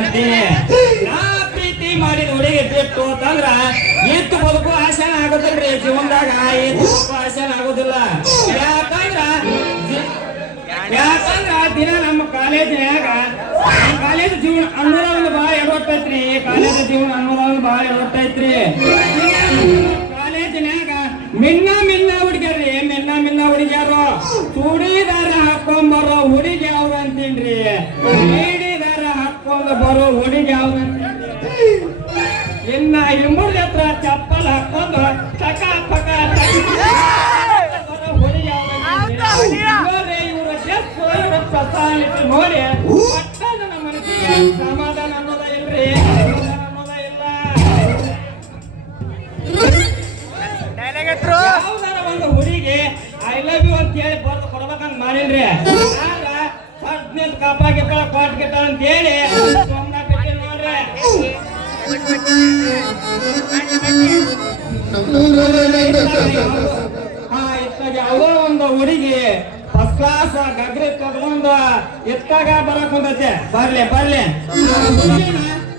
ಅಂತೀನಿ. ನಾ ಪ್ರೀತಿ ಮಾಡಿದ ಹುಡುಗಿ ಬಿಟ್ಟು ಅಂತಂದ್ರ ಎತ್ತು ಬದುಕು ಆಸೆನ ಆಗೋದಿಲ್ರಿ ಜೀವನದಾಗ. ಎತ್ತು ಬದುಕು ಆಸೆನ ಆಗೋದಿಲ್ಲ. ಯಾಕಂದ್ರ ದಿನ ನಮ್ಮ ಕಾಲೇಜಿನಾಗ ಕಾಲೇಜ್ ಜೀವನ ಅನ್ನೋದ ಒಂದು ಬಾಳ ಎಡವಟ್ಟೈತ್ರಿ. ಕಾಲೇಜ್ ಜೀವನ ಅನ್ನೋದ ಒಂದು ಬಾಳ ಎಡವಟ್ಟೈತ್ರಿ. ಕಾಲೇಜಿನಾಗ ಮಿನ್ನ ಹುಡುಗ್ಯಾರ್ರಿ, ಮಿನ್ನ ಹುಡುಗ್ಯಾರು. ಚೂಡಿದಾರ ಹಾಕೊಂಬರೋ ಹುಡುಗಿ ಯಾವ್ದು ಅಂತೀನ್ರಿ. ಚೂಡಿದಾರ ಹಾಕೊಂಡ್ ಬರೋ ಹುಡುಗಿ ಯಾವ್ದು ಅಂತೀನ್ರಿ. ಇನ್ನ ಇಮ್ಮುರ್ದ ಹತ್ರ ಚಪ್ಪಲ್ ಹಾಕೊಂಡು ಚಕ ಪಕ ಹುಡುಗಿ ಯಾವ್ದು ಇವ್ರ ನೋಡಿ ನನ್ನ ಮನಸ್ಸಿಗೆ ಸಮಾಧಾನ ಅನ್ನೋದ ಇಲ್ರಿ, ಅನ್ನೋದ ಇಲ್ಲ. ಯಾವ್ದಾರ ಒಂದು ಹುಡುಗಿ ಐ ಲವ್ ಯು ಅಂತ ಹೇಳಿ ಬರ್ದು ಕೊಡ್ಬೇಕಂತ ಮಾಡಿಲ್ರಿ. ಆಗ ಹದಿನೆಂಟು ಕಪ್ಪ ಗಿಟ್ಟ ಕೊಟ್ ಗಿಟ್ಟ ಅಂತ ಹೇಳಿ ಸೋಮನ ಕಟ್ಟಿ ನೋಡ್ರಿ. ಯಾವುದೋ ಒಂದು ಹುಡುಗಿ ಫಸ್ಟ್ ಕ್ಲಾಸ್ ಗಗ್ರಿ ಕಟ್ಕೊಂಡು ಎತ್ತಾಗ ಬರಕ್ ಹೊಂದೈತೆ. ಬರ್ಲಿ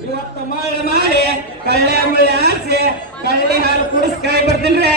ಇವತ್ತು ಮಾಡಿ ಕಳ್ಳೆ ಮುಳ್ಳೆ ಹಾರಿಸಿ ಕಳ್ಳಿ ಹಾಲು ಕುಡಿಸ್ ಕೈ ಬರ್ತೀನ್ರಿ.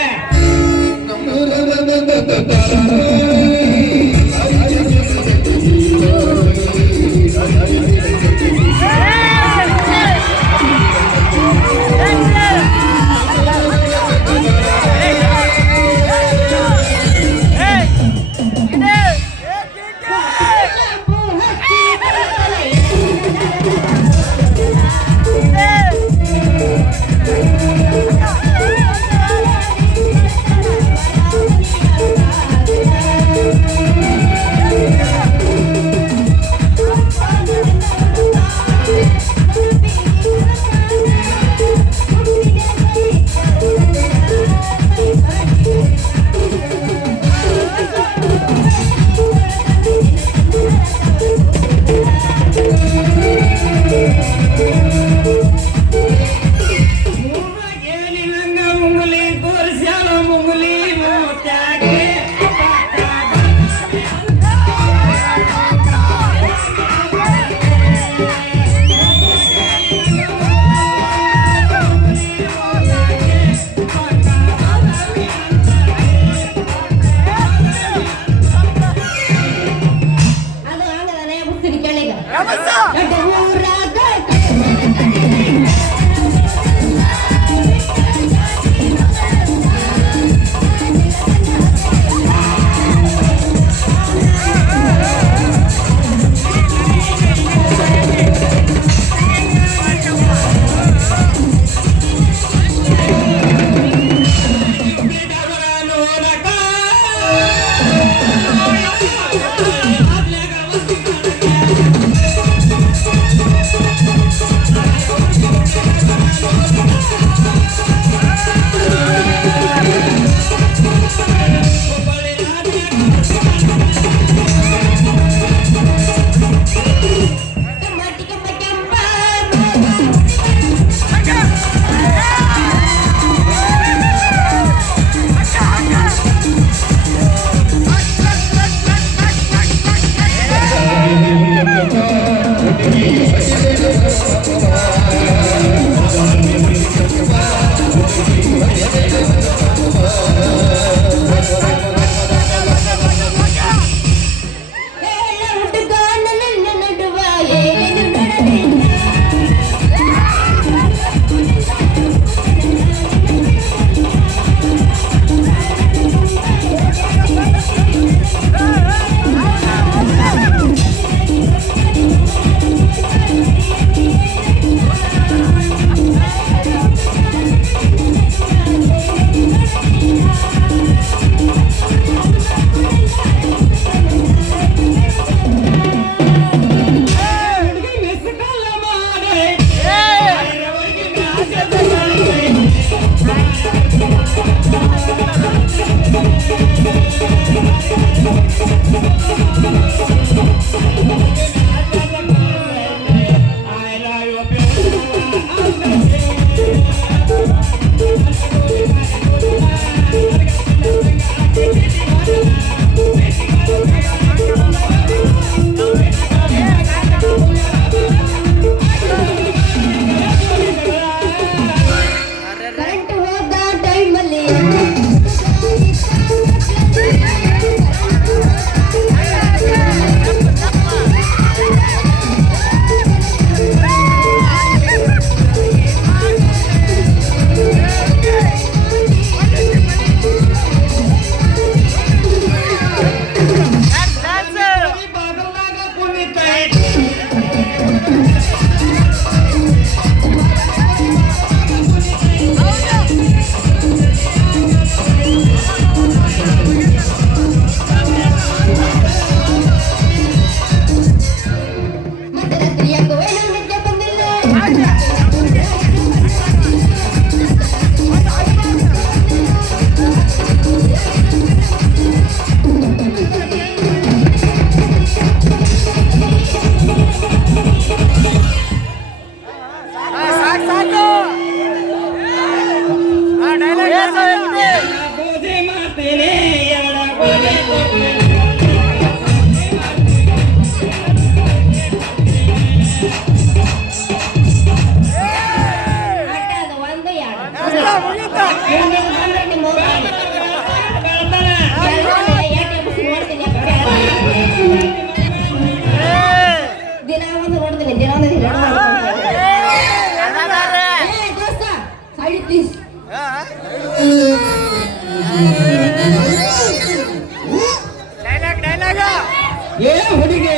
ಏ ಹುಡುಗಿ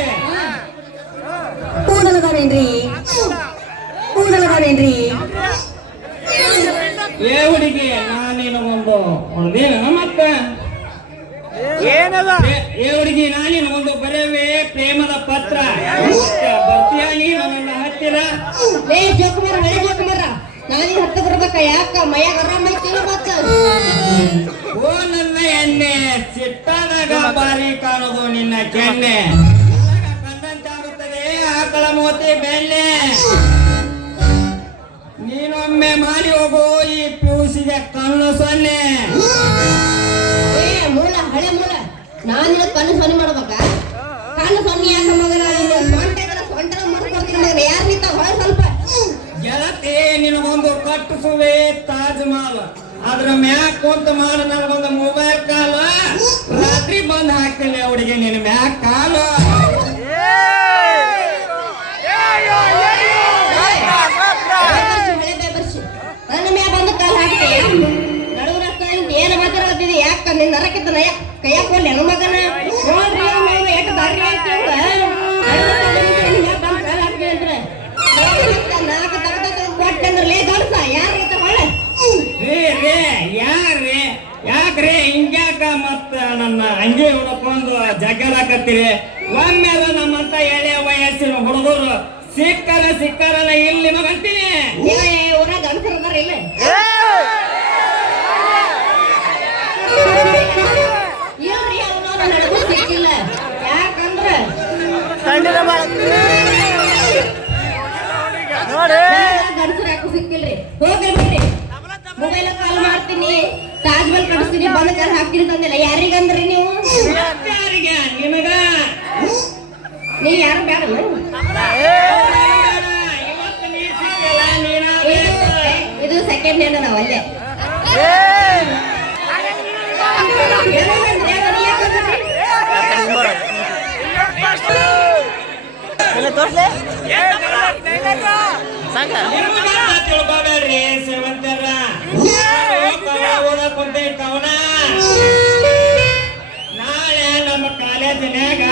ಕೂದಲದಾನೇನ್ರಿ ಕೂದಲದಾನೇನ್ರಿ ಏ ಹುಡುಗಿ ನಾನಿನಗೊಂದು ಹೊಡೆದೇನ ಮತ್ತೆ ಏನದ ಏ ಹುಡುಗಿ ನಾನಿನಗೊಂದು ಬರೆಯುವೆ ಪ್ರೇಮದ ಪತ್ರ ಬರ್ತೀಯ ನೀನು ನನ್ನ ಹತ್ತಿರ ಲೇ ಜೋಕುಮಾರ ನಾನಿನ್ ಹತ್ತ ಬರ್ಬೇಕ ಯಾಕ ಮೈಯಾಗ ಆರಾಮ ಐತಿಲ್ಲ ಮತ್ತ ಓ ನನ್ನ ಎಣ್ಣೆ ಸಿಟ್ಟಾದಾಗ ಬಾರಿ ಕಾಣೋದು ನಿನ್ನ ಕೆನ್ನೆ ಕಂದಂತಾಗುತ್ತದೆ ಆಕಳ ಮೋತಿ ಬೆಣ್ಣೆ ನೀನೊಮ್ಮೆ ಮಾಡಿ ಹೋಗು ಈ ಪಿಯುಸಿಗೆ ಕಣ್ಣು ಸೊನ್ನೆ ಏ ಮೂಲ ಹಳೆ ಮೂಲ ನಾನಿನ ಕಣ್ಣು ಸೊನ್ನೆ ಮಾಡ್ಬೇಕ ಕಣ್ಣು ಸೊನ್ನೆ ಯಾಕ ಮಗನ ಸೊಂಟದ ಮಾಡ್ಕೊಡ್ತೀನಿ ಮಗನ ಯಾರು ನಿಂತ ಹೊಳ ಸ್ವಲ್ಪ ಗೆಳತಿ ನಿನಗೊಂದು ಕಟ್ಟಿಸುವೆ ತಾಜ್ ಮಹಲ್ ಅದ್ರ ಮ್ಯಾಕ್ ಕುಂತ ಮಾಡ ನನಗೊಂದು ಮೊಬೈಲ್ ಕಾಲ ರಾತ್ರಿ ಬಂದ್ ಹಾಕ್ತೀನಿ ಹುಡುಗಿ ನಿನ್ ಮ್ಯಾಕ್ ಕಾಲ ನನ್ನ ಮ್ಯಾ ಬಂದು ಕಾಲ್ ಹಾಕ್ತೀಯ ನಡುವ ರಸ್ತೆ ಏನ ಮಾತಾಡತ್ತಿದಿ ಯಾಕ ನಿನ್ನ ನರಕಿದ್ದ ಕೈಯ ಕೊಂಡೆ ನನ್ನ ಮಗನ ನೋಡ್ರಿ ಎಷ್ಟು ದಾರಿ ಐತಿ ಕಾಲ್ ಹಾಕ್ತೀವಿ ಅಂದ್ರೆ ನಾಲ್ಕು ತಗದ ಕೊಟ್ಟೆ ಅಂದ್ರೆ ಲೇ ಗಡ್ಸ ಯಾರು ಐತ ಹೊಳೆ ರೇ ಯಾಕ್ರಿ ಹಿಂಗ್ಯಾಕ ಮತ್ತ ನನ್ನ ಅಂಗಿ ಹುಡ್ಕೊಂಡು ಜಗ್ಗಲಾಕತ್ತೀರಿ ಒಮ್ಮೆ ನಮ್ಮಂತ ಎಳೆ ವಯಸ್ಸಿನ ಹುಡುಗರು ಸಿಕ್ಕರಲ್ಲ ಇಲ್ಲಿ ಮಗಂತೀನಿ ಊರಾಗ ಗಂಡಸರು ಅದಾರ ಇಲ್ಲ ಇಲ್ರಿ ಅವ್ನು ನನಗೂ ಸಿಕ್ಕಿಲ್ಲ ಯಾಕಂದ್ರ ಗಂಡಸರು ಯಾಕೂ ಸಿಕ್ಕಿಲ್ರಿ ಹೋಗ್ರಿ ಬಿಡ್ರಿ ಮೊಬೈಲ್ ಕಾಲ್ ಮಾಡ್ತೀನಿ ತಾಜ್ ಮಹಲ್ ಕಟ್ಟಿಸ್ತೀನಿ ಬಂದ ಕಾಲ್ ಹಾಕ್ತೀನಿ ತಂದಿಲ್ಲ ಯಾರಿಗಂದ್ರಿ ನೀವು ಯಾರಿಗೆ ನಿಮಗ ನೀವ್ ಯಾರು ಬೇಡಲ್ಲ ಇವತ್ತು ನೀ ಸಿಕ್ಕಲ್ಲ ನೀನಾದ್ರೆ ಇದು ಸೆಕೆಂಡ್ ಹ್ಯಾಂಡ್ ನಾವ್ ಅಲ್ಲೇ ತಿಳ್ಕೊಬೇಡ್ರಿ ಶ್ರೀಮಂತರ ಓದಕೊಂತೇ ಕವನ ನಾಳೆ ನಮ್ಮ ಕಾಲೇಜಿನ್ಯಾಗ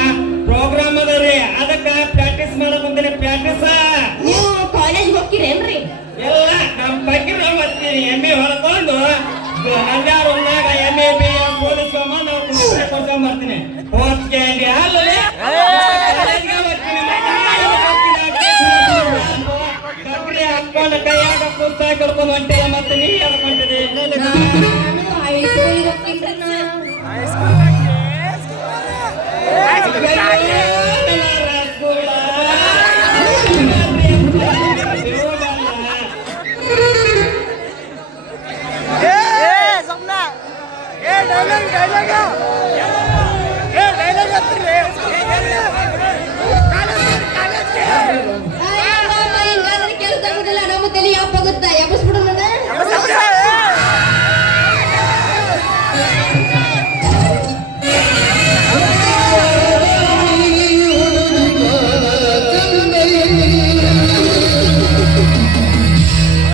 ಪ್ರೋಗ್ರಾಮ್ ಅದವ್ರಿ ಅದಕ್ಕ ಪ್ರಾಕ್ಟೀಸ್ ಮಾಡಕೊಂತೀನಿ ಪ್ರಾಕ್ಟೀಸ್ ನೀವು ಕಾಲೇಜ್ ಹೋಗ್ತೀರೇನ್ರಿ ಎಲ್ಲ ನಮ್ಮ ಬಗ್ಗೆ ಬರ್ತೀನಿ ಎಮ್ಮೆ ಹೊಡ್ಕೊಂಡು ನಂಜಾರೂರ್ನಾಗ ಎಮ್ಮೆ ಬಿ ಓದಿಸ್ಕೊಂಬಂದು ಕೊಡ್ಕೊಂಡ್ ಬರ್ತೀನಿ ಓದ್ಕೊಂಡಿ ಅಲ್ಲೇ ಕಬ್ಬಡಿ ಹಾಕೊಂಡು ಕೈಯಾಗ ಪುಸ್ತಕ ಕಡ್ಕೊಂಡು ಹೊಂಟಿಲ್ಲ ಮತ್ತೆ ನೀ ಹೇಳ್ಕೊಂಡಿದ್ದಿ ನಾನು ಹೈಸ್ಕೂಲಿಗೆ ಹೋಗ್ತೀನಿ ಹಿಂಗಾದ್ರೆ ಕೆಲಸ ಆಗುದಿಲ್ಲ ನಮ್ಮ ತಲೆ ಯಾಪ್ ಹೋಗುತ್ತಾ